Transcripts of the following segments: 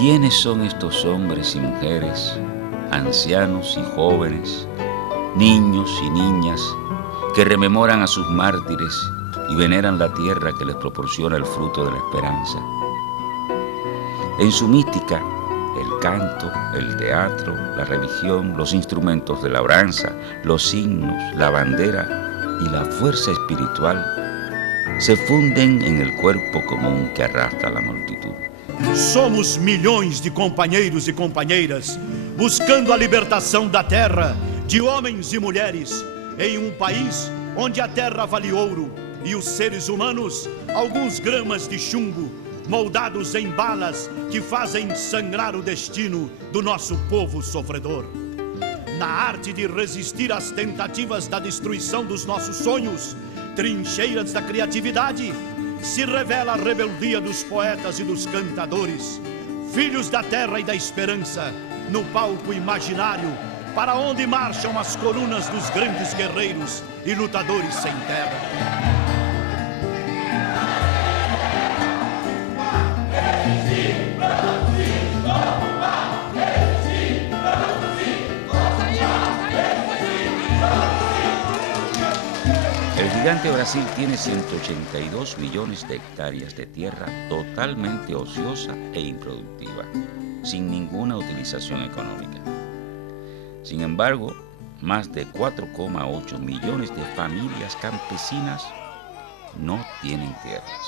¿Quiénes son estos hombres y mujeres, ancianos y jóvenes, niños y niñas, que rememoran a sus mártires y veneran la tierra que les proporciona el fruto de la esperanza? En su mística, el canto, el teatro, la religión, los instrumentos de labranza, los himnos, la bandera y la fuerza espiritual se funden en el cuerpo común que arrastra a la multitud. Somos milhões de companheiros e companheiras buscando a libertação da terra, de homens e mulheres, em um país onde a terra vale ouro e os seres humanos alguns gramas de chumbo, moldados em balas que fazem sangrar o destino do nosso povo sofredor. Na arte de resistir às tentativas da destruição dos nossos sonhos, trincheiras da criatividade, se revela a rebeldia dos poetas e dos cantadores, filhos da terra e da esperança, no palco imaginário, para onde marcham as colunas dos grandes guerreiros e lutadores sem terra. El gigante Brasil tiene 182 millones de hectáreas de tierra totalmente ociosa e improductiva, sin ninguna utilización económica. Sin embargo, más de 4,8 millones de familias campesinas no tienen tierras.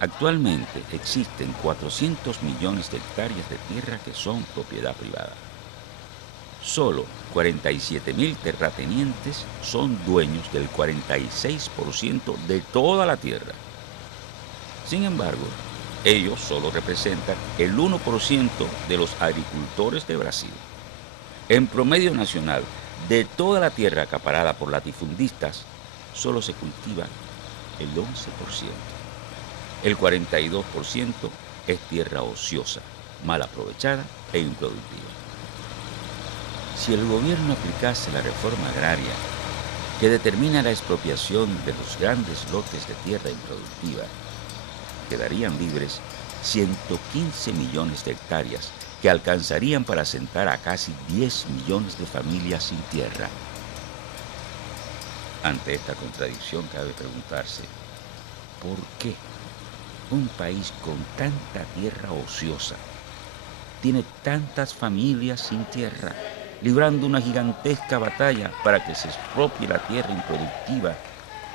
Actualmente existen 400 millones de hectáreas de tierra que son propiedad privada. Solo 47.000 terratenientes son dueños del 46% de toda la tierra. Sin embargo, ellos solo representan el 1% de los agricultores de Brasil. En promedio nacional, de toda la tierra acaparada por latifundistas, solo se cultiva el 11%. El 42% es tierra ociosa, mal aprovechada e improductiva. Si el gobierno aplicase la reforma agraria que determina la expropiación de los grandes lotes de tierra improductiva, quedarían libres 115 millones de hectáreas que alcanzarían para asentar a casi 10 millones de familias sin tierra. Ante esta contradicción cabe preguntarse, ¿por qué un país con tanta tierra ociosa tiene tantas familias sin tierra, librando una gigantesca batalla para que se expropie la tierra improductiva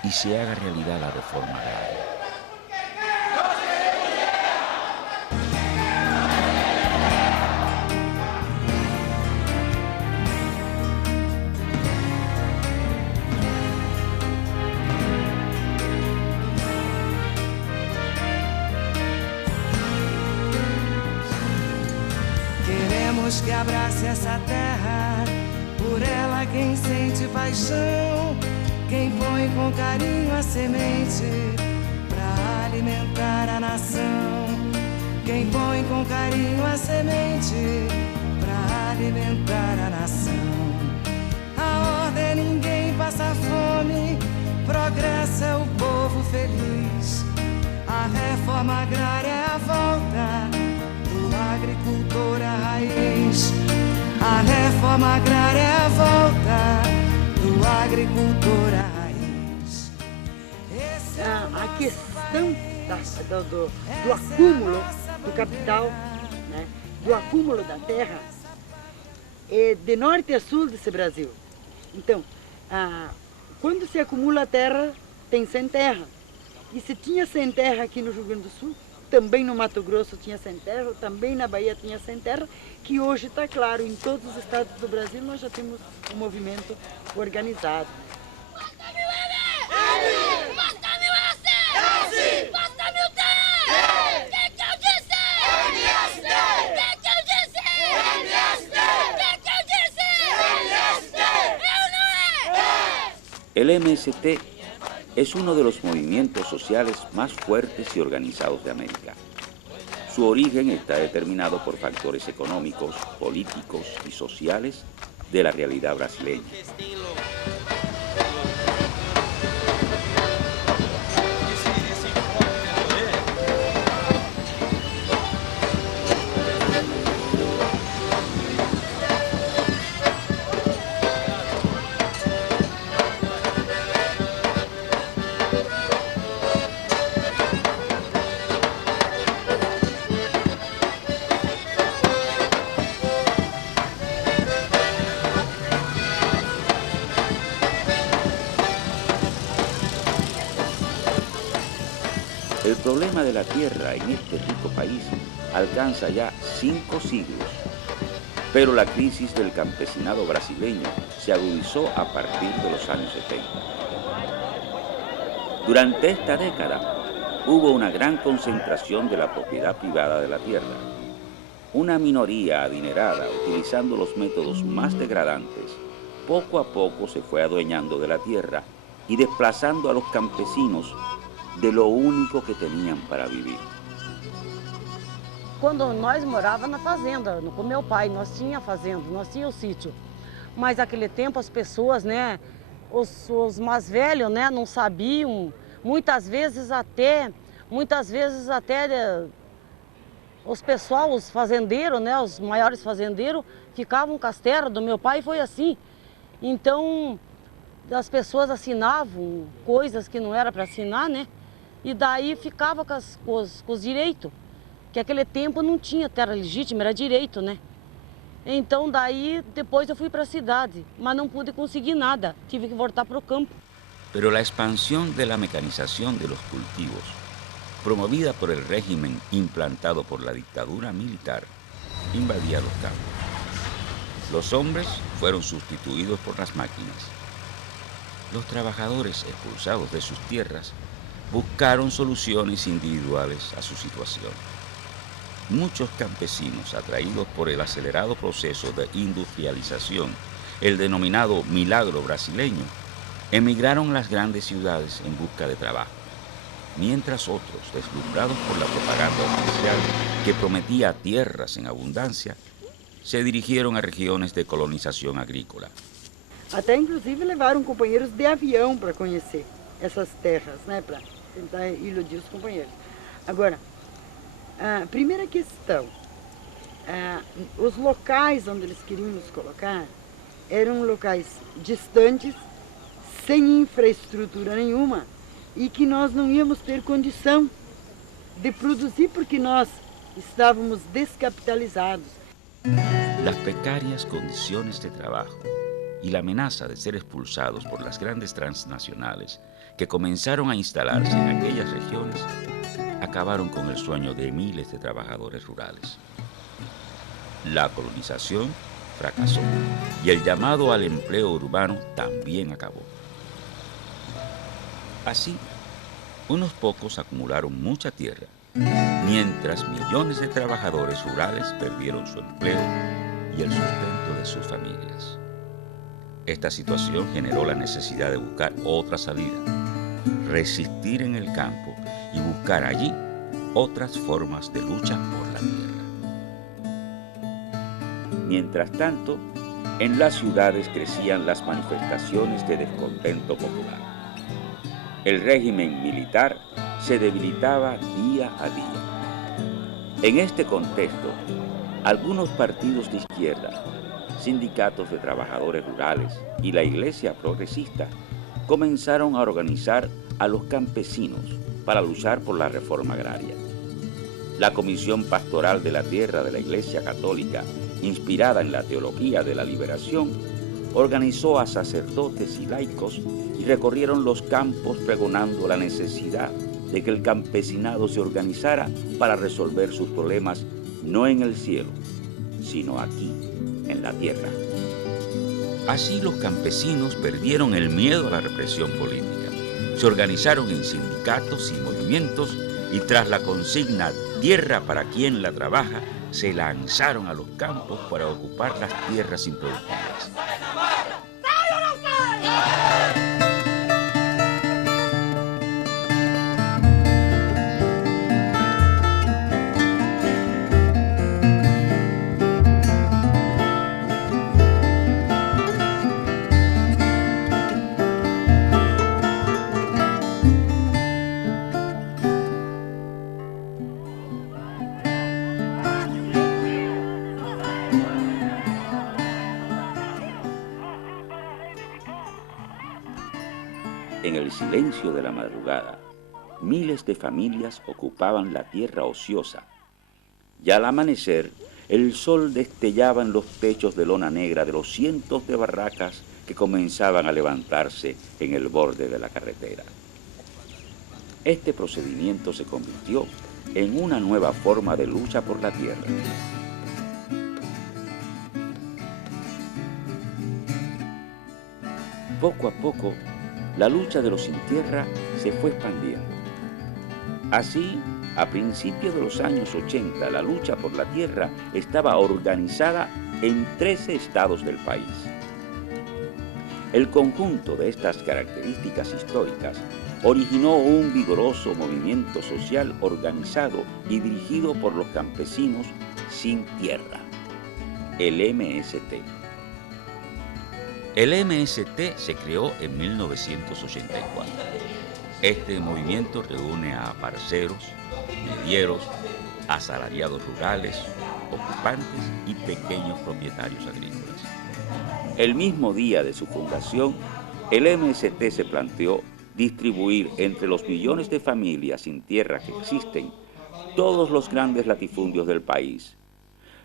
y se haga realidad la reforma agraria? Queremos que abrace essa terra, por ela quem sente paixão, quem põe com carinho a semente pra alimentar a nação. Quem põe com carinho a semente pra alimentar a nação. A ordem é ninguém passa fome, progresso é o povo feliz. A reforma agrária é a volta do agricultor à raiz. A reforma agrária é a volta do agricultor à raiz. A questão do acúmulo do capital, né, do acúmulo da terra, é de norte a sul desse Brasil. Então, quando se acumula a terra, tem sem terra. E se tinha sem terra aqui no Rio Grande do Sul, também no Mato Grosso tinha sem terra, também na Bahia tinha sem terra, que hoje está claro, em todos os estados do Brasil nós já temos um movimento organizado. El MST es uno de los movimientos sociales más fuertes y organizados de América. Su origen está determinado por factores económicos, políticos y sociales de la realidad brasileña. El problema de la tierra en este rico país alcanza ya 5 siglos, pero la crisis del campesinado brasileño se agudizó a partir de los años 70. Durante esta década hubo una gran concentración de la propiedad privada de la tierra. Una minoría adinerada, utilizando los métodos más degradantes, poco a poco se fue adueñando de la tierra y desplazando a los campesinos de lo único que tenían para vivir. Quando nós morávamos na fazenda, com meu pai, nós tinha fazenda, nós tinha o sítio. Mas naquele tempo as pessoas, né, os mais velhos, né, não sabiam, muitas vezes até os pessoal, os fazendeiros, né, os maiores fazendeiros, ficavam com as terras do meu pai, foi assim. Então, as pessoas assinavam coisas que não era para assinar, né, e daí ficava com os direitos. Que naquele tempo não tinha terra legítima, era direito, né? Então daí depois eu fui para a cidade, mas não pude conseguir nada, tive que voltar para o campo. Pero la expansión de la mecanización de los cultivos, promovida por el régimen implantado por la dictadura militar, invadía los campos. Los hombres fueron sustituidos por las máquinas. Los trabajadores expulsados de sus tierras buscaron soluciones individuales a su situación. Muchos campesinos, atraídos por el acelerado proceso de industrialización, el denominado milagro brasileño, emigraron a las grandes ciudades en busca de trabajo, mientras otros, deslumbrados por la propaganda oficial que prometía tierras en abundancia, se dirigieron a regiones de colonización agrícola. Até inclusive levaram companheiros de avião para conhecer essas terras, né, para tentar iludir os companheiros. Agora, a primeira questão, os locais onde eles queriam nos colocar eram locais distantes, sem infraestrutura nenhuma e que nós não íamos ter condição de produzir porque nós estávamos descapitalizados. Las precarias condiciones de trabajo y la amenaza de ser expulsados por las grandes transnacionales que comenzaron a instalarse en aquellas regiones acabaron con el sueño de miles de trabajadores rurales. La colonización fracasó y el llamado al empleo urbano también acabó. Así, unos pocos acumularon mucha tierra, mientras millones de trabajadores rurales perdieron su empleo y el sustento de sus familias. Esta situación generó la necesidad de buscar otra salida, resistir en el campo y buscar allí otras formas de lucha por la tierra. Mientras tanto, en las ciudades crecían las manifestaciones de descontento popular. El régimen militar se debilitaba día a día. En este contexto, algunos partidos de izquierda, sindicatos de trabajadores rurales y la Iglesia progresista comenzaron a organizar a los campesinos para luchar por la reforma agraria. La Comisión Pastoral de la Tierra de la Iglesia Católica, inspirada en la teología de la liberación, organizó a sacerdotes y laicos y recorrieron los campos pregonando la necesidad de que el campesinado se organizara para resolver sus problemas no en el cielo, sino aquí, en la tierra. Así los campesinos perdieron el miedo a la represión política. Se organizaron en sindicatos y movimientos y tras la consigna «Tierra para quien la trabaja», se lanzaron a los campos para ocupar las tierras improductivas. En el silencio de la madrugada, miles de familias ocupaban la tierra ociosa. Ya al amanecer, el sol destellaba en los techos de lona negra de los cientos de barracas que comenzaban a levantarse en el borde de la carretera. Este procedimiento se convirtió en una nueva forma de lucha por la tierra. Poco a poco, la lucha de los sin tierra se fue expandiendo. Así, a principios de los años 80, la lucha por la tierra estaba organizada en 13 estados del país. El conjunto de estas características históricas originó un vigoroso movimiento social organizado y dirigido por los campesinos sin tierra, el MST. El MST se creó en 1984. Este movimiento reúne a parceros, medieros, asalariados rurales, ocupantes y pequeños propietarios agrícolas. El mismo día de su fundación, el MST se planteó distribuir entre los millones de familias sin tierra que existen todos los grandes latifundios del país,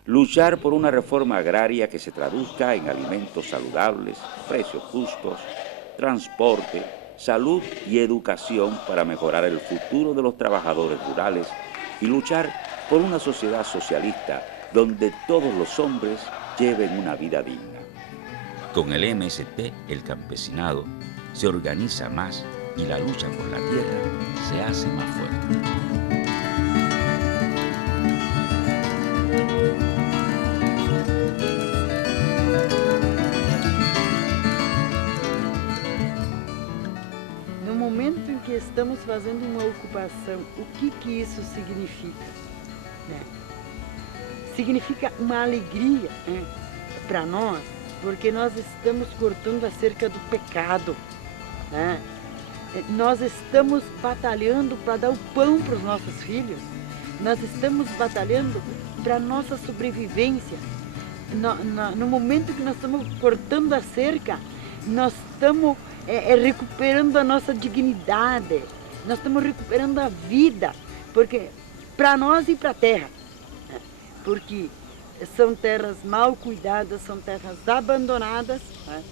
luchar por una reforma agraria que se traduzca en alimentos saludables, precios justos, transporte, salud y educación para mejorar el futuro de los trabajadores rurales y luchar por una sociedad socialista donde todos los hombres lleven una vida digna. Con el MST, el campesinado se organiza más y la lucha por la tierra se hace más fuerte. No momento em que estamos fazendo uma ocupação, o que isso significa? Significa uma alegria, para nós, porque nós estamos cortando a cerca do pecado, né? Nós estamos batalhando para dar o pão para os nossos filhos, nós estamos batalhando para a nossa sobrevivência. No momento que nós estamos cortando a cerca, nós estamos recuperando a nossa dignidade, nós estamos recuperando a vida, porque para nós e para a terra, porque são terras mal cuidadas, são terras abandonadas, né?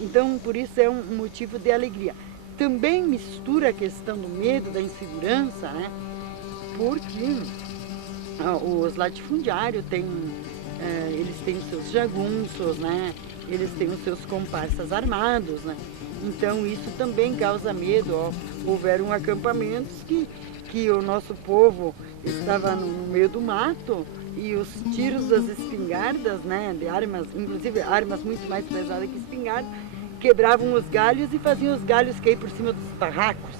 Então por isso é um motivo de alegria. Também mistura a questão do medo, da insegurança, né? Porque os latifundiários eles têm os seus jagunços, né? Eles têm os seus comparsas armados, né? Então isso também causa medo. Houveram acampamentos que o nosso povo estava no meio do mato e os tiros das espingardas, né, de armas, inclusive armas muito mais pesadas que espingarda, quebravam os galhos e faziam os galhos cair por cima dos barracos,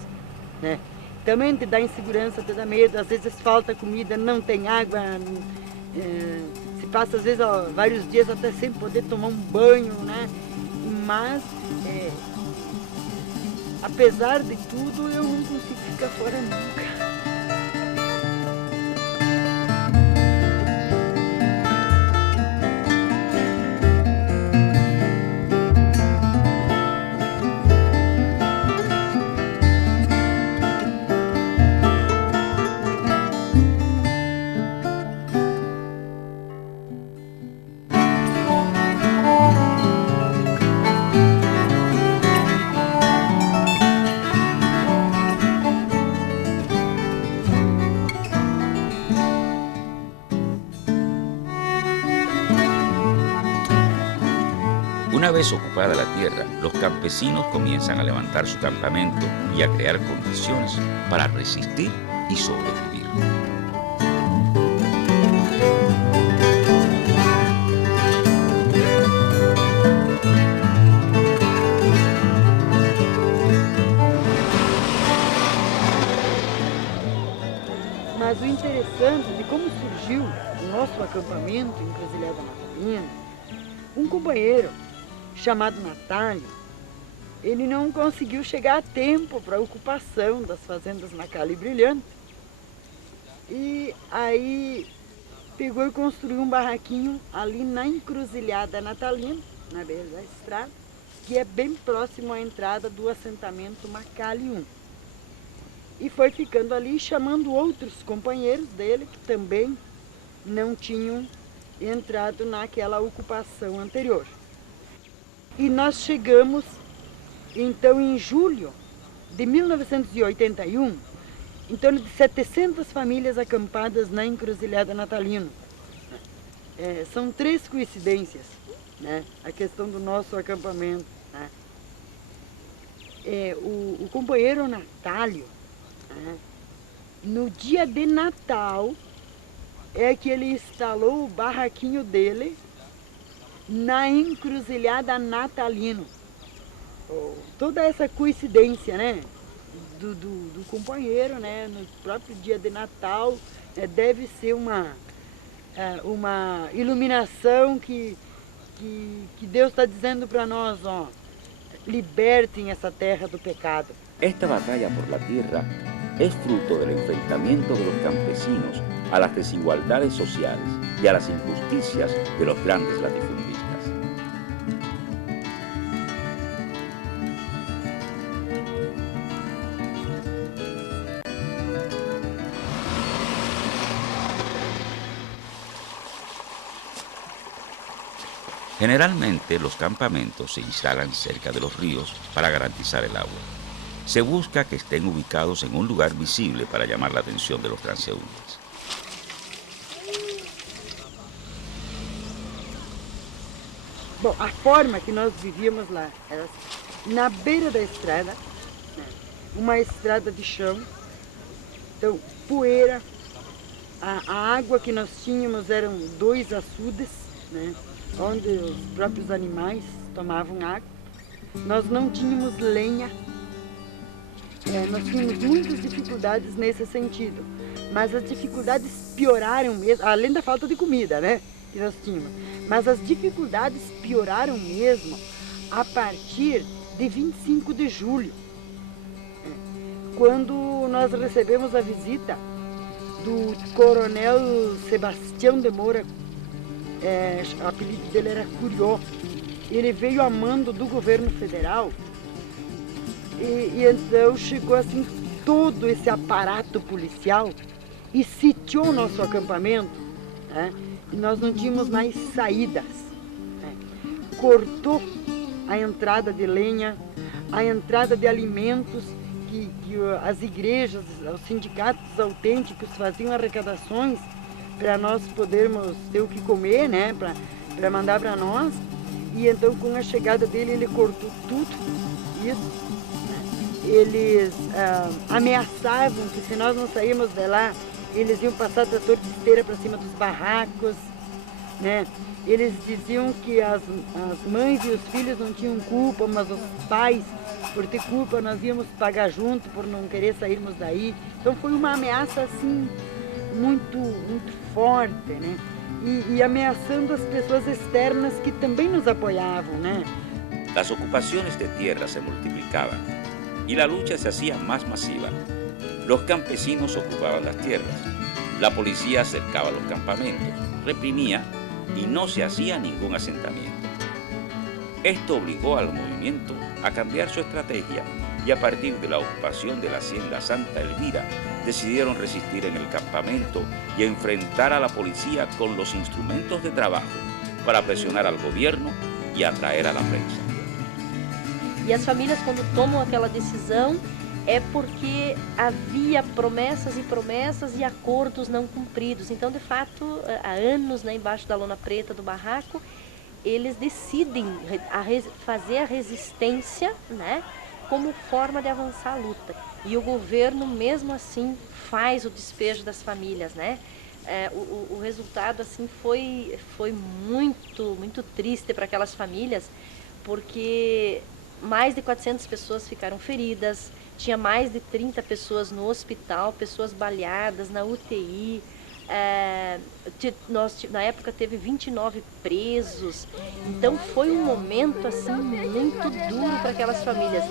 né? Também te dá insegurança, te dá medo, às vezes falta comida, não tem água, se passa às vezes vários dias até sem poder tomar um banho, né? Mas, apesar de tudo, eu não consigo ficar fora nunca. Una vez ocupada la tierra, los campesinos comienzan a levantar su campamento y a crear condiciones para resistir y sobrevivir. Mas o interessante de como surgiu o nosso acampamento em Encruzilhada Natalina, um companheiro chamado Natalio, ele não conseguiu chegar a tempo para a ocupação das fazendas na Cali Brilhante. E aí pegou e construiu um barraquinho ali na Encruzilhada Natalina, na beira da estrada, que é bem próximo à entrada do assentamento Macali 1. E foi ficando ali chamando outros companheiros dele que também não tinham entrado naquela ocupação anterior. E nós chegamos, então, em julho de 1981, em torno de 700 famílias acampadas na Encruzilhada Natalino. São 3 coincidências, né? A questão do nosso acampamento, né? O companheiro Natálio, né? No dia de Natal, é que ele instalou o barraquinho dele na Encruzilhada Natalino. Toda essa coincidência, né? Do companheiro, né? No próprio dia de Natal, deve ser uma iluminação que Deus está dizendo para nós, ó, libertem essa terra do pecado. Esta batalla por la tierra es fruto del enfrentamiento de los campesinos a las desigualdades sociales y a las injusticias de los grandes latifundistas. Generalmente los campamentos se instalan cerca de los ríos para garantizar el agua. Se busca que estén ubicados en un lugar visible para llamar la atención de los transeúntes. Bom, a forma que nós vivíamos lá era assim, na beira da estrada, né? Uma estrada de chão, então poeira, a água que nós tínhamos eram 2 açudes, né? Onde os próprios animais tomavam água. Nós não tínhamos lenha, nós tínhamos muitas dificuldades nesse sentido, mas as dificuldades pioraram mesmo, além da falta de comida, né, que nós tínhamos, mas as dificuldades pioraram mesmo a partir de 25 de julho, quando nós recebemos a visita do coronel Sebastião de Moura. O apelido dele era Curió. Ele veio a mando do governo federal e então chegou assim todo esse aparato policial e sitiou o nosso acampamento, né? E nós não tínhamos mais saídas, né? Cortou a entrada de lenha, a entrada de alimentos que as igrejas, os sindicatos autênticos faziam arrecadações para nós podermos ter o que comer, né, para mandar para nós. E então, com a chegada dele, ele cortou tudo isso. Eles ameaçavam que se nós não saímos de lá, eles iam passar trator de esteira para cima dos barracos, né? Eles diziam que as mães e os filhos não tinham culpa, mas os pais, por ter culpa, nós íamos pagar junto, por não querer sairmos daí. Então foi uma ameaça assim muito, muito forte, né? E ameaçando as pessoas externas que também nos apoyaban, né? Las ocupaciones de tierra se multiplicaban y la lucha se hacía más masiva. Los campesinos ocupaban las tierras, la policía cercaba los campamentos, reprimía y no se hacía ningún asentamiento. Esto obligó al movimiento a cambiar su estrategia y a partir de la ocupación de la hacienda Santa Elvira decidieron resistir en el campamento y enfrentar a la policía con los instrumentos de trabajo para presionar al gobierno y atraer a la prensa. E as famílias, quando tomam aquela decisão, é porque havia promessas e acordos não cumpridos. Então, de fato, há anos, né, embaixo da lona preta do barraco, eles decidem fazer a resistência, né, como forma de avançar a luta. E o governo, mesmo assim, faz o despejo das famílias, né? O resultado assim foi muito, muito triste para aquelas famílias, porque mais de 400 pessoas ficaram feridas, tinha mais de 30 pessoas no hospital, pessoas baleadas na UTI. Na época teve 29 presos, então foi um momento assim muito duro para aquelas famílias.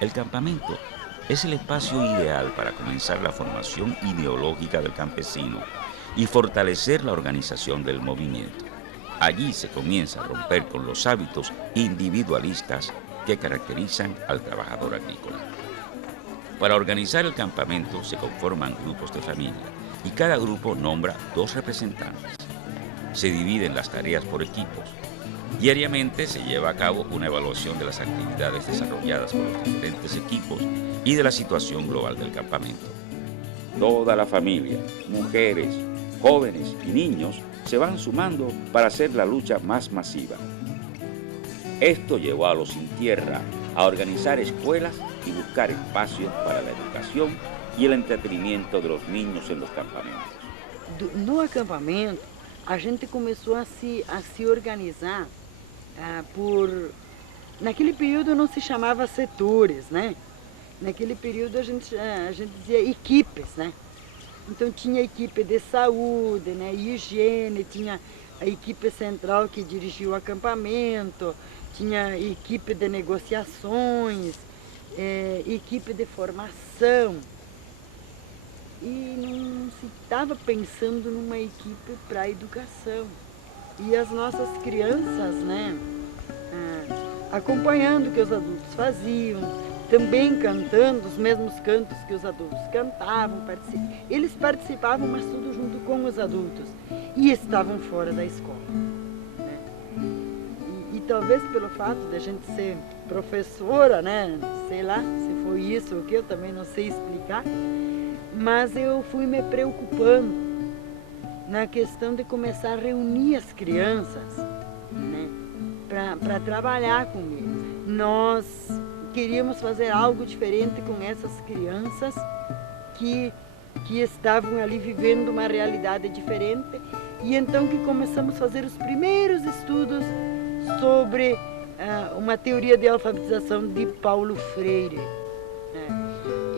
El campamento es el espacio ideal para comenzar la formación ideológica del campesino y fortalecer la organización del movimiento. Allí se comienza a romper con los hábitos individualistas que caracterizan al trabajador agrícola. Para organizar el campamento se conforman grupos de familia y cada grupo nombra 2 representantes. Se dividen las tareas por equipos. Diariamente se lleva a cabo una evaluación de las actividades desarrolladas por los diferentes equipos y de la situación global del campamento. Toda la familia, mujeres, jóvenes y niños se van sumando para hacer la lucha más masiva. Esto llevó a los Sin Tierra a organizar escuelas y buscar espacios para la educación e o entretenimento de los niños en los campamentos. No acampamento, a gente começou a se organizar Naquele período não se chamava setores, né? Naquele período a gente dizia equipes, né? Então tinha equipe de saúde, né? Higiene, tinha a equipe central que dirigia o acampamento, tinha equipe de negociações, equipe de formação. E não se estava pensando numa equipe para a educação. E as nossas crianças, né, acompanhando o que os adultos faziam, também cantando os mesmos cantos que os adultos cantavam. Eles participavam, mas tudo junto com os adultos. E estavam fora da escola. Né? E talvez pelo fato de a gente ser professora, né, sei lá se foi isso ou o que, eu também não sei explicar, mas eu fui me preocupando na questão de começar a reunir as crianças, né, para trabalhar com eles. Nós queríamos fazer algo diferente com essas crianças que estavam ali vivendo uma realidade diferente, e então que começamos a fazer os primeiros estudos sobre uma teoria de alfabetização de Paulo Freire. Né?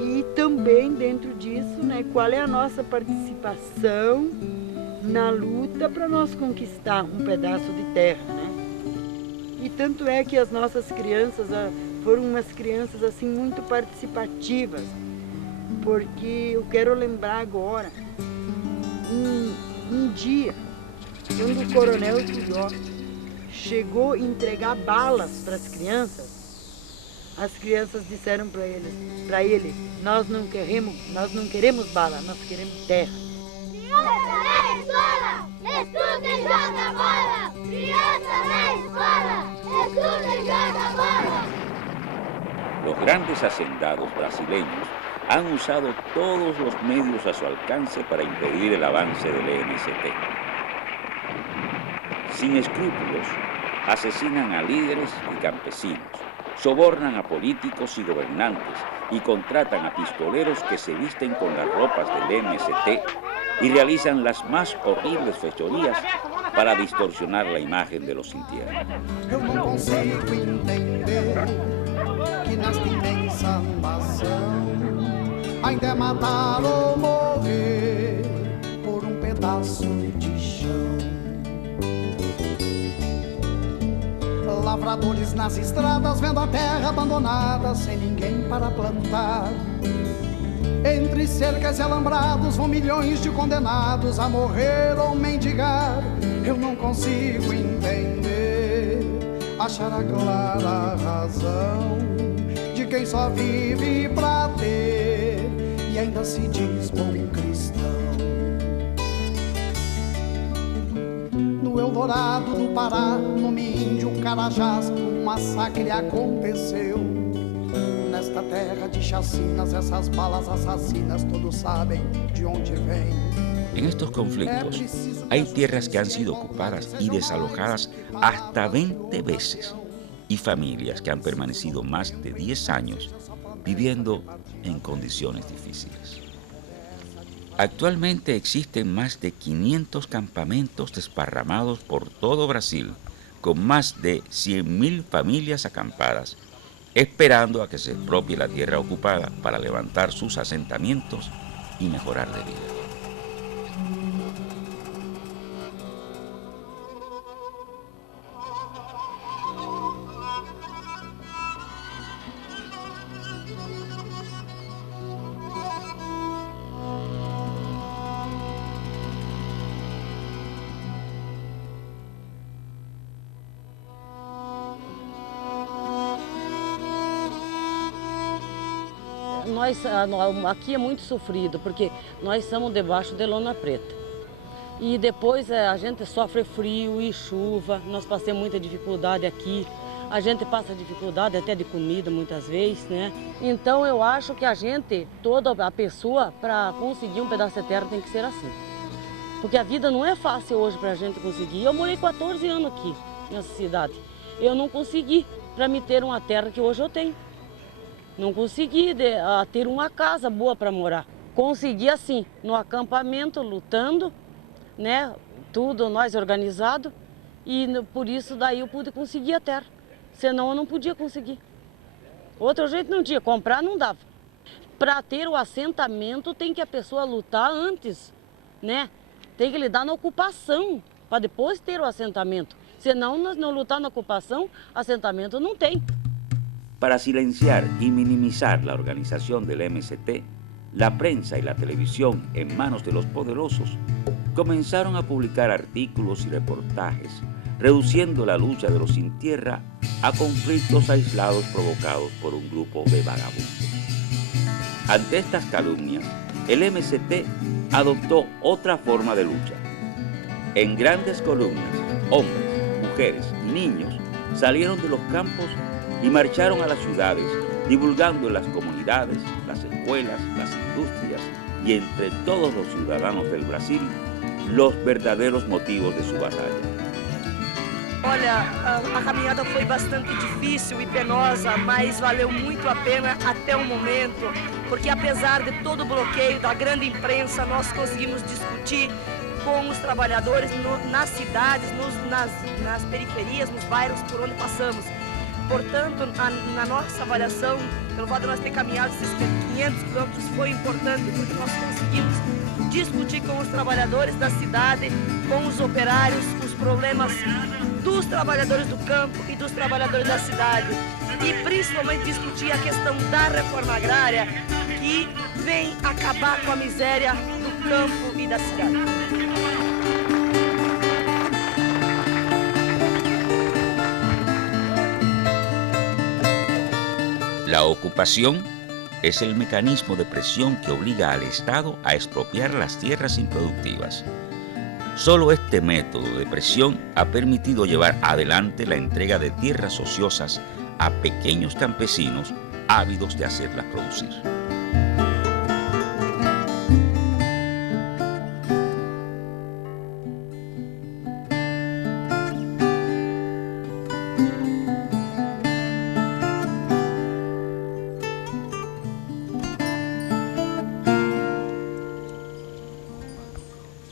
E também dentro disso, né, qual é a nossa participação na luta para nós conquistar um pedaço de terra, né? E tanto é que as nossas crianças foram umas crianças assim muito participativas, porque eu quero lembrar agora um dia quando o Coronel Tuyó chegou a entregar balas para as crianças disseram para ele, nós não queremos bala, nós queremos terra. Criança na escola, estuda e joga bola! Criança na escola, estuda e joga bola! Los grandes hacendados brasileños han usado todos los medios a su alcance para impedir el avance del MST. Sin escrúpulos, asesinan a líderes y campesinos, sobornan a políticos y gobernantes y contratan a pistoleros que se visten con las ropas del MST y realizan las más horribles fechorías para distorsionar la imagen de los Sin Tierra. Eu não consigo entender que nesta imensa nação ainda é matar ou morrer por um pedaço de chão. Lavradores nas estradas vendo a terra abandonada sem ninguém para plantar. Entre cercas e alambrados vão milhões de condenados a morrer ou mendigar. Eu não consigo entender, achar a clara razão de quem só vive pra ter e ainda se diz bom cristão. No Eldorado do Pará, no Minho, Carajás, um massacre aconteceu. Nesta terra de chacinas, essas balas assassinas, todos sabem de onde vêm. En estos conflictos hay tierras que han sido ocupadas y desalojadas hasta 20 veces y familias que han permanecido más de 10 años viviendo en condiciones difíciles. Actualmente existen más de 500 campamentos desparramados por todo Brasil, con más de 100.000 familias acampadas, esperando a que se expropie la tierra ocupada para levantar sus asentamientos y mejorar de vida. aqui é muito sofrido, porque nós estamos debaixo de lona preta. E depois a gente sofre frio e chuva, nós passamos muita dificuldade aqui. A gente passa dificuldade até de comida muitas vezes, né? Então eu acho que toda a pessoa, para conseguir um pedaço de terra tem que ser assim. Porque a vida não é fácil hoje para a gente conseguir. Eu morei 14 anos aqui, nessa cidade. Eu não consegui para me ter uma terra que hoje eu tenho. Não consegui ter uma casa boa para morar. Consegui assim, no acampamento, lutando, né? Tudo nós organizado. E por isso daí eu pude conseguir a terra. Senão eu não podia conseguir. Outro jeito não tinha, comprar não dava. Para ter o assentamento tem que a pessoa lutar antes, né? Tem que lidar na ocupação, para depois ter o assentamento. Senão, não lutar na ocupação, assentamento não tem. Para silenciar y minimizar la organización del MST, la prensa y la televisión en manos de los poderosos comenzaron a publicar artículos y reportajes, reduciendo la lucha de los sin tierra a conflictos aislados provocados por un grupo de vagabundos. Ante estas calumnias, el MST adoptó otra forma de lucha. En grandes columnas, hombres, mujeres y niños salieron de los campos y marcharon a las ciudades, divulgando en las comunidades, las escuelas, las industrias y entre todos los ciudadanos del Brasil los verdaderos motivos de su batalla. Olha, a caminhada foi bastante difícil e penosa, mas valeu muito a pena até o momento, porque apesar de todo o bloqueio da grande imprensa, nós conseguimos discutir com os trabalhadores nas cidades, nas periferias, nos bairros por onde passamos. Portanto, na nossa avaliação, pelo fato de nós ter caminhado esses 500 quilômetros, foi importante, porque nós conseguimos discutir com os trabalhadores da cidade, com os operários, os problemas dos trabalhadores do campo e dos trabalhadores da cidade. E principalmente discutir a questão da reforma agrária, que vem acabar com a miséria do campo e da cidade. La ocupación es el mecanismo de presión que obliga al Estado a expropiar las tierras improductivas. Solo este método de presión ha permitido llevar adelante la entrega de tierras ociosas a pequeños campesinos ávidos de hacerlas producir.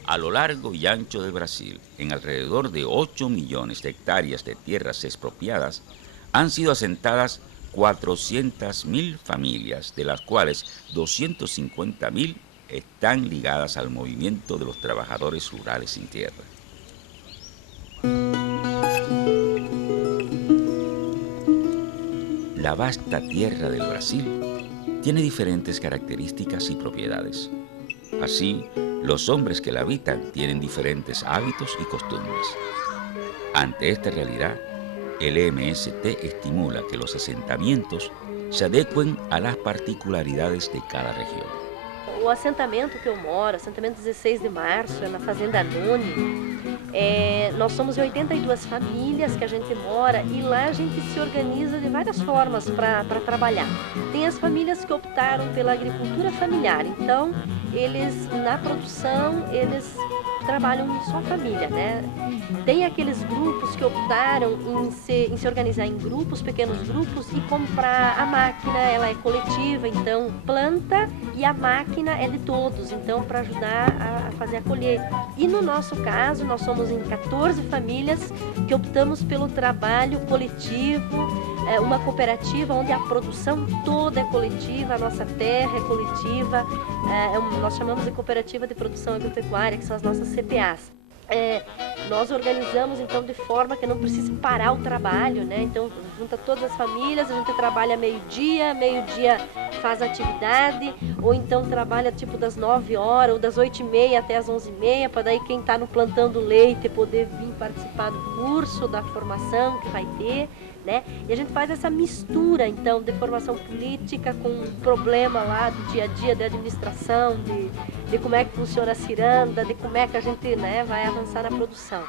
A lo largo y ancho de Brasil, en alrededor de 8 millones de hectáreas de tierras expropiadas, han sido asentadas 400.000 familias, de las cuales 250.000 están ligadas al movimiento de los trabajadores rurales sin tierra. La vasta tierra del Brasil tiene diferentes características y propiedades. Así, los hombres que la habitan tienen diferentes hábitos y costumbres. Ante esta realidad, el MST estimula que los asentamientos se adecuen a las particularidades de cada região. O assentamento que eu moro, assentamento 16 de março, é na Fazenda Nune. Nós somos 82 famílias que a gente mora e lá a gente se organiza de várias formas para trabalhar. Tem as famílias que optaram pela agricultura familiar, então eles na produção eles trabalham só a família, né? Tem aqueles grupos que optaram em se organizar em grupos, pequenos grupos e comprar a máquina, ela é coletiva, então planta e a máquina é de todos, então para ajudar a fazer a colheita. E no nosso caso, nós somos em 14 famílias que optamos pelo trabalho coletivo, uma cooperativa onde a produção toda é coletiva, a nossa terra é coletiva, nós chamamos de Cooperativa de Produção Agropecuária, que são as nossas CPAs. Nós organizamos então de forma que não precise parar o trabalho, né? Então junta todas as famílias, a gente trabalha meio-dia faz atividade, ou então trabalha tipo das 9 horas ou das 8h30 até as 11h30, para daí quem está no plantando leite poder vir participar do curso, da formação que vai ter. né? E a gente faz essa mistura, então, de formação política com um problema lá do dia a dia de administração, de como é que funciona a ciranda, de como é que a gente, né, vai avançar na produção.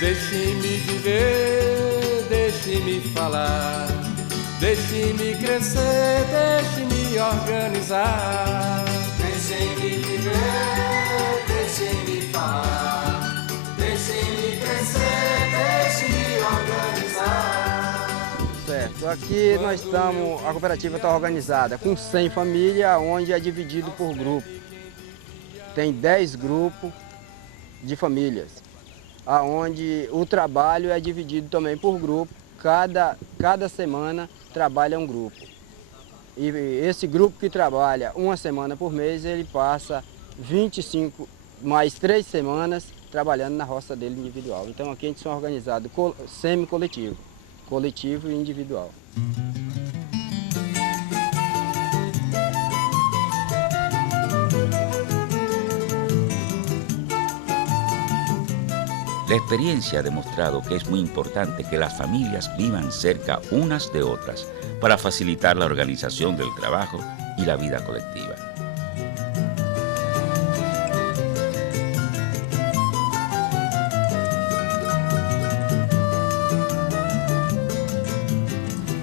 Deixe-me viver, deixe-me falar, deixe-me crescer, deixe-me organizar. Deixe-me viver, deixe-me falar, deixe-me crescer, deixe-me organizar. Certo, aqui nós estamos, a cooperativa está organizada com 100 famílias, onde é dividido por grupo. Tem 10 grupos de famílias, aonde o trabalho é dividido também por grupo, cada semana trabalha um grupo. E esse grupo que trabalha uma semana por mês, ele passa 25 mais 3 semanas trabalhando na roça dele individual. Então aqui a gente são organizados semi-coletivo, coletivo e individual. La experiencia ha demostrado que es muy importante que las familias vivan cerca unas de otras para facilitar la organización del trabajo y la vida colectiva.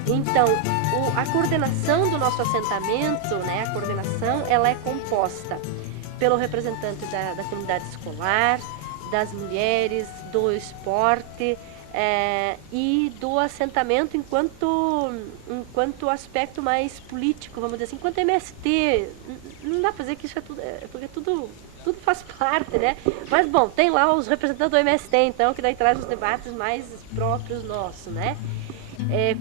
Então, a coordenação do nosso assentamento, né, a coordenação, ela é composta pelo representante da comunidade escolar, das mulheres, do esporte e do assentamento enquanto aspecto mais político, vamos dizer assim, enquanto MST, não dá para dizer que isso é tudo, porque tudo faz parte, né? Mas, bom, tem lá os representantes do MST, então, que daí traz os debates mais próprios nossos, né?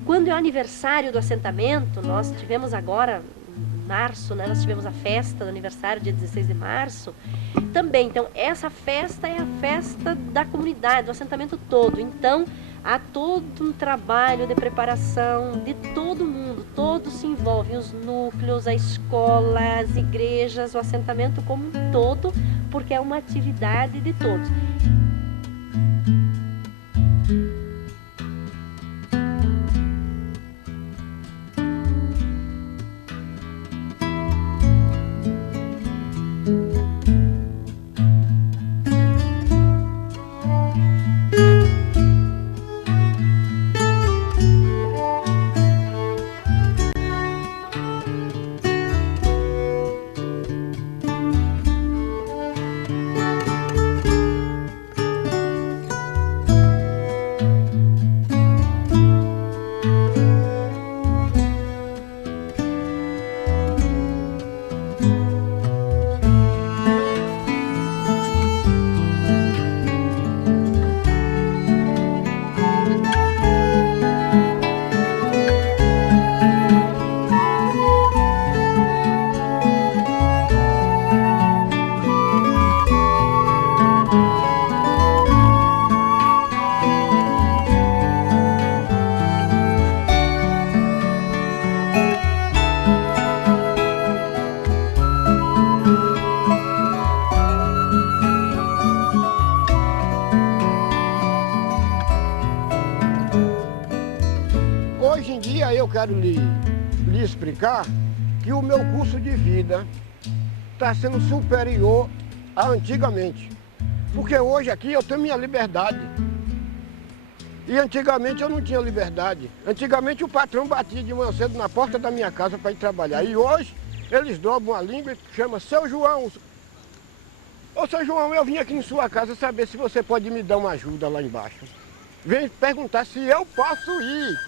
Quando é o aniversário do assentamento, nós tivemos agora, março, né, nós tivemos a festa do aniversário, dia 16 de março, também, então, essa festa é a festa da comunidade, do assentamento todo, então, há todo um trabalho de preparação de todo mundo, todos se envolvem, os núcleos, a escola, as igrejas, o assentamento como um todo, porque é uma atividade de todos. Hoje em dia eu quero lhe explicar que o meu curso de vida está sendo superior a antigamente. Porque hoje aqui eu tenho minha liberdade. E antigamente eu não tinha liberdade. Antigamente o patrão batia de manhã cedo na porta da minha casa para ir trabalhar. E hoje eles dobram a língua e chamam Seu João. Ô, Seu João, eu vim aqui em sua casa saber se você pode me dar uma ajuda lá embaixo. Vem perguntar se eu posso ir.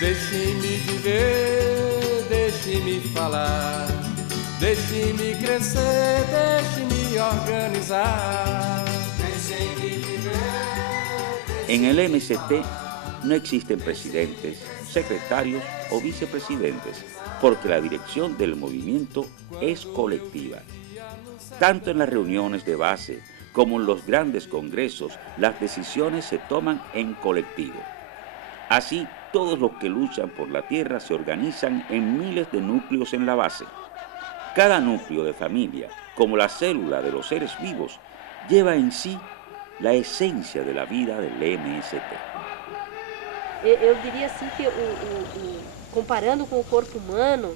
Deixe-me viver, deixe-me falar, deixe-me crescer, deixe-me organizar. Deixe-me viver. En el MST no existen presidentes, secretarios o vicepresidentes, porque la dirección del movimiento es colectiva. Tanto en las reuniones de base como en los grandes congresos, las decisiones se toman en colectivo. Así, todos los que luchan por la tierra se organizan en miles de núcleos en la base. Cada núcleo de familia, como la célula de los seres vivos, lleva en sí la esencia de la vida del MST. Eu diria assim que, comparando com o corpo humano,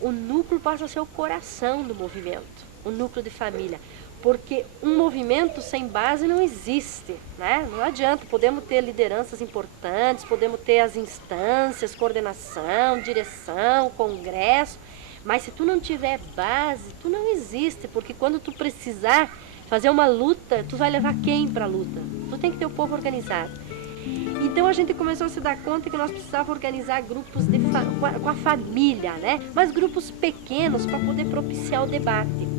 o núcleo passa a ser o coração do movimento, o núcleo de família. Porque um movimento sem base não existe, né? Não adianta, podemos ter lideranças importantes, podemos ter as instâncias, coordenação, direção, congresso, mas se tu não tiver base, tu não existe, porque quando tu precisar fazer uma luta, tu vai levar quem para a luta? Tu tem que ter o povo organizado. Então a gente começou a se dar conta que nós precisávamos organizar grupos com a família, né? Mas grupos pequenos para poder propiciar o debate.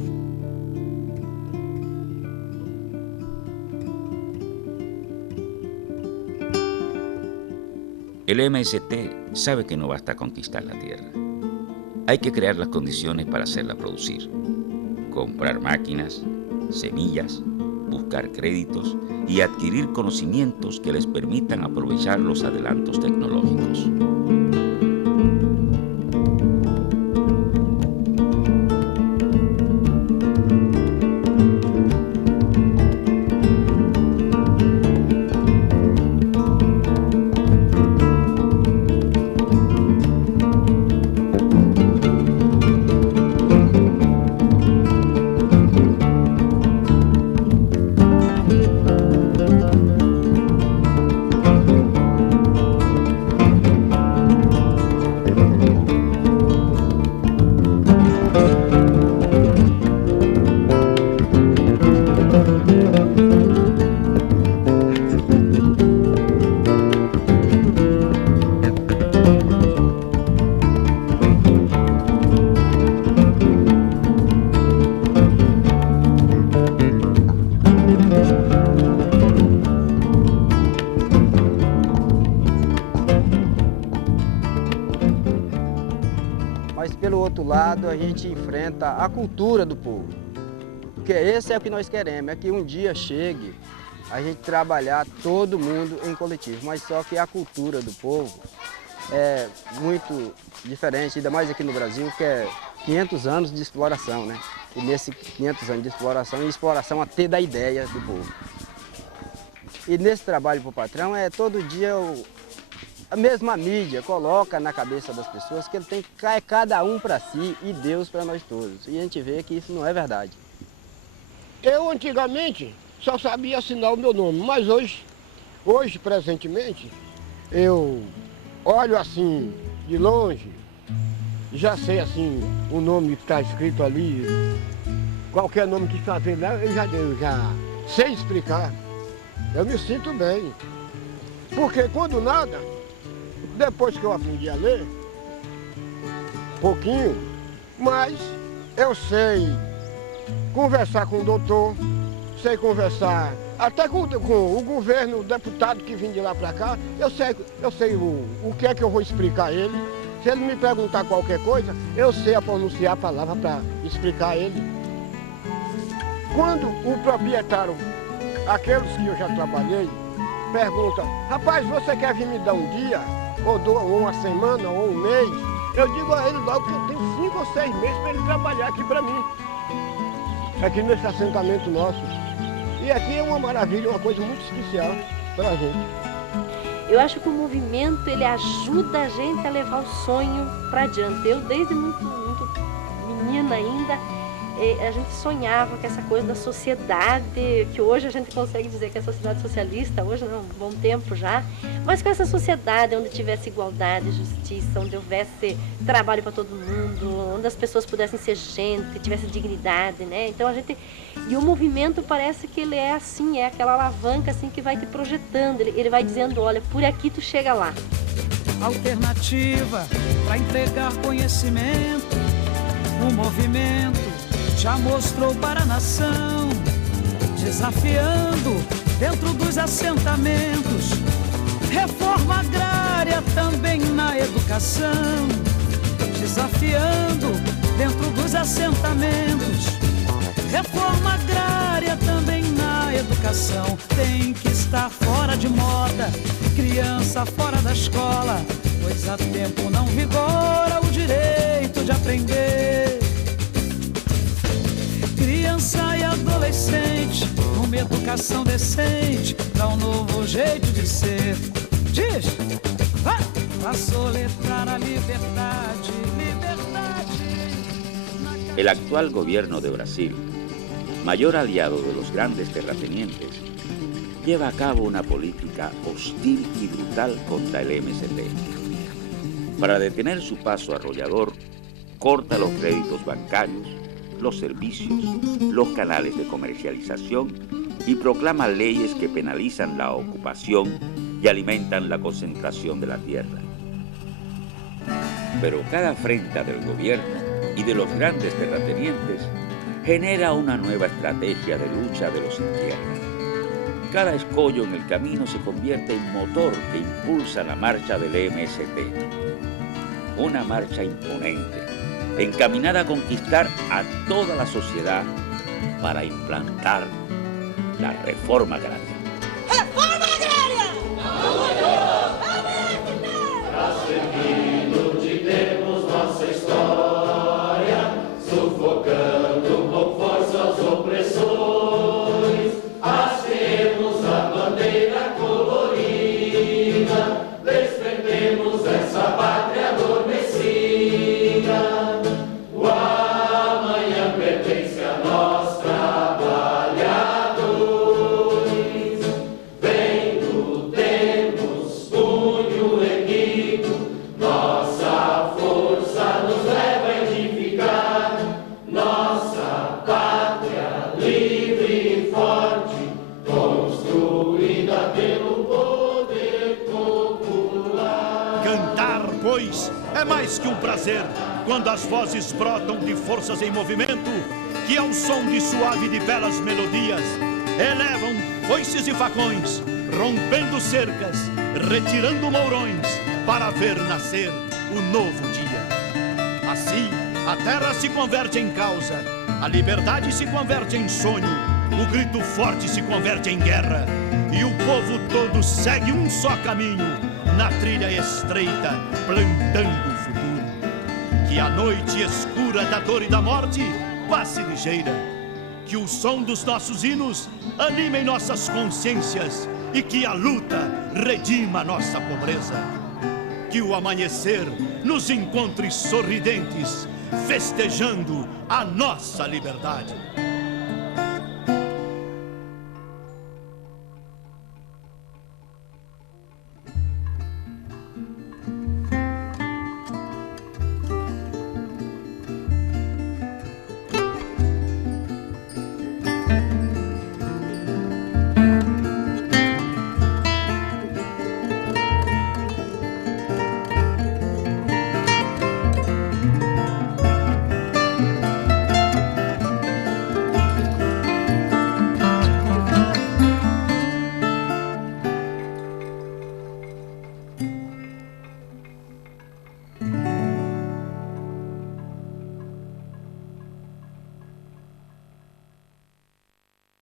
El MST sabe que no basta conquistar la tierra. Hay que crear las condiciones para hacerla producir. Comprar máquinas, semillas, buscar créditos y adquirir conocimientos que les permitan aprovechar los adelantos tecnológicos. Mas pelo outro lado a gente enfrenta a cultura do povo. Porque esse é o que nós queremos, é que um dia chegue a gente trabalhar todo mundo em coletivo. Mas só que a cultura do povo é muito diferente, ainda mais aqui no Brasil, que é 500 anos de exploração, né? E nesses 500 anos de exploração até da ideia do povo. E nesse trabalho para o patrão, todo dia a mesma mídia coloca na cabeça das pessoas que ele tem que cair cada um para si e Deus para nós todos. E a gente vê que isso não é verdade. Eu antigamente só sabia assinar o meu nome, mas hoje presentemente, eu olho assim de longe, já sei assim o nome que está escrito ali, qualquer nome que está vendo lá, eu já sei explicar. Eu me sinto bem, porque quando nada, depois que eu aprendi a ler, pouquinho, mas eu sei conversar com o doutor, sei conversar até com o governo, o deputado que vem de lá para cá, eu sei o que é que eu vou explicar a ele. Se ele me perguntar qualquer coisa, eu sei pronunciar a palavra para explicar a ele. Quando o proprietário, aqueles que eu já trabalhei, pergunta, rapaz, você quer vir me dar um dia, ou uma semana, ou um mês? Eu digo a ele logo que eu tenho 5 ou 6 meses para ele trabalhar aqui para mim. Aqui nesse assentamento nosso. E aqui é uma maravilha, uma coisa muito especial para a gente. Eu acho que o movimento, ele ajuda a gente a levar o sonho para adiante. Eu, desde muito menina ainda, a gente sonhava com essa coisa da sociedade, que hoje a gente consegue dizer que é a sociedade socialista, hoje não, um bom tempo já, mas com essa sociedade onde tivesse igualdade, justiça, onde houvesse trabalho para todo mundo, onde as pessoas pudessem ser gente, tivesse dignidade, né? Então e o movimento parece que ele é assim, é aquela alavanca assim que vai te projetando, ele vai dizendo, olha, por aqui tu chega lá. Alternativa para entregar conhecimento, o movimento já mostrou para a nação, desafiando dentro dos assentamentos, reforma agrária também na educação, desafiando dentro dos assentamentos, reforma agrária também na educação. Tem que estar fora de moda, criança fora da escola, pois há tempo não vigora o direito de aprender. Criança e adolescente, uma educação decente, dá um novo jeito de ser. Diz, vai! Pra soletrar a liberdade, liberdade. El actual gobierno de Brasil, mayor aliado de los grandes terratenientes, lleva a cabo una política hostil y brutal contra el MST. Para detener su paso arrollador, corta los créditos bancarios, los servicios, los canales de comercialización y proclama leyes que penalizan la ocupación y alimentan la concentración de la tierra. Pero cada afrenta del gobierno y de los grandes terratenientes genera una nueva estrategia de lucha de los sin tierra. Cada escollo en el camino se convierte en motor que impulsa la marcha del MST. Una marcha imponente, encaminada a conquistar a toda la sociedad para implantar la reforma agraria. ¡Reforma agraria! Seguindo ditemos nossa história, sufocando com força os opressores, hacemos a bandeira colorida, despertemos essa pátria adormecida. O amanhã pertence a nós, trabalhadores, vendo temos punho erguido, nossa força nos leva a edificar nossa pátria livre e forte, construída pelo poder popular. Cantar, pois, é mais que um prazer, quando as vozes brotam de forças em movimento, que ao som de suave e de belas melodias, elevam foices e facões, rompendo cercas, retirando mourões, para ver nascer o novo dia. Assim, a terra se converte em causa, a liberdade se converte em sonho, o grito forte se converte em guerra, e o povo todo segue um só caminho, na trilha estreita, plantando o futuro. Que a noite escura da dor e da morte passe ligeira, que o som dos nossos hinos anime nossas consciências e que a luta redima nossa pobreza. Que o amanhecer nos encontre sorridentes, festejando a nossa liberdade.